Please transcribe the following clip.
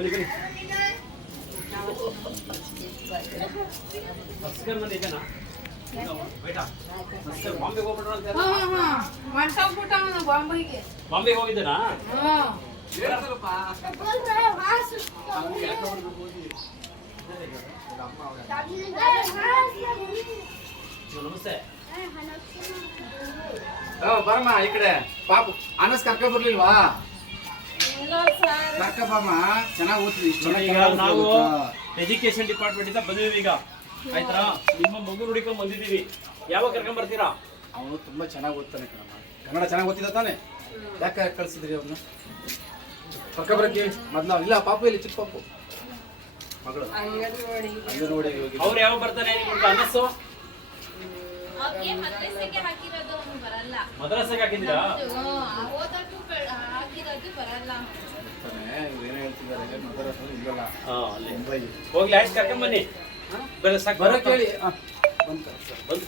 ಬನ್ನಿ ಬನ್ನಿ ನಮಸ್ಕಾರ ಮಂದಿ ಇದೆನಾ ಬೇಟಾ ನಮಸ್ಕಾರ ಬಾಂಬೆಗೆ ಹೋಗ್ಬಿಟ್ರು ಅಂತ ಬಾಂಬೆಗೆ ಹೋಗಿದ್ದೇನಾ ನಮಸ್ತೆ ಬರಮ್ಮ ಈ ಕಡೆ ಪಾಪು ಅನಸ್ ಕರ್ಕ ಬರ್ಲಿಲ್ವಾ ಕರ್ಕಪ್ಪಮ್ಮ ಚೆನ್ನಾಗಿ ಓದ್ತೀವಿ ಈಗ ನಾವು ಎಜುಕೇಶನ್ ಡಿಪಾರ್ಟ್ಮೆಂಟ್ ಇಂದ ಬಂದಿದ್ದೀವಿ ಈಗ ಆಯ್ತಾ ನಿಮ್ಮ ಮಗು ಹುಡುಕೊಂಡ್ ಬಂದಿದ್ದೀವಿ ಯಾವಾಗ ಕರ್ಕೊಂಡ್ ಬರ್ತೀರಾ ಅವನು ತುಂಬಾ ಚೆನ್ನಾಗಿ ಓದ್ತಾನೆ ಕಣಮ್ಮ ಕನ್ನಡ ಚೆನ್ನಾಗಿ ಓದ್ತಿದ್ದ ತಾನೆ ಯಾಕೆ ಕಳ್ಸಿದ್ರಿ ಅವ್ರನ್ನ ಕರ್ಕ ಬರಕ್ಕೆ ಮೊದ್ಲು ಇಲ್ಲ ಪಾಪು ಇಲ್ಲಿ ಚಿಕ್ಕ ಪಾಪು ಮಗಳು ಅಂಗನವಾಡಿ ಹೋಗಿ ಅವ್ರು ಯಾವಾಗ ಬರ್ತಾನೆ ಅನಸ್ಸು ಮದ್ರಸೆಗೆ ಹಾಕಿದ್ದೀರಾ ಏನ್ ಹೇಳ್ತಿದ್ದಾರೆ ಮದ್ರಸ ಇಲ್ಲಲ್ಲ ಹೋಗ್ಲಿ ಆಯ್ತು ಕರ್ಕೊಂಡ್ ಬನ್ನಿ ಬರಕ್ಕೆ ಹೇಳಿ ಬಂದ್ ಬಂದ್